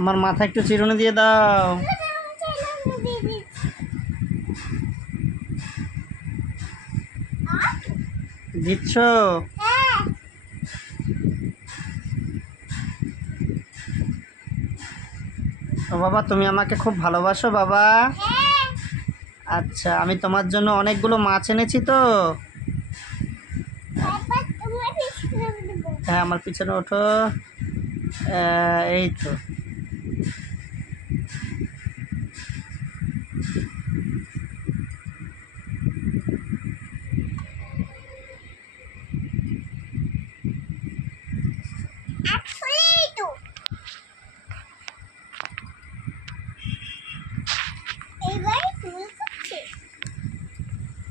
আমার মাথা একটু চিরুনি দিয়ে দাও। দিচ্ছ? ও বাবা, তুমি আমাকে খুব ভালোবাসো বাবা? আচ্ছা, আমি তোমার জন্য অনেকগুলো মাছ এনেছি তো। হ্যাঁ, আমার পিছনে ওঠো। এই তো।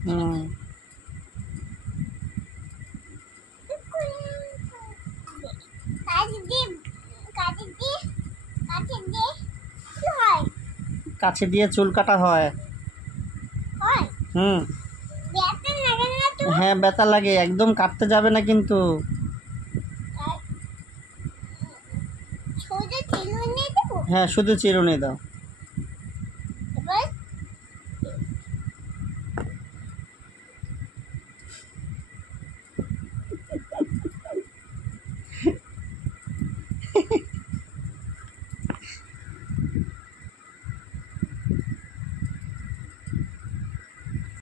হুম, কাছে দিয়ে চুল কাটা হয়। হুম, হ্যাঁ ব্যথা লাগে, একদম কাটতে যাবে না কিন্তু। হ্যাঁ, শুধু চিরুনি দাও।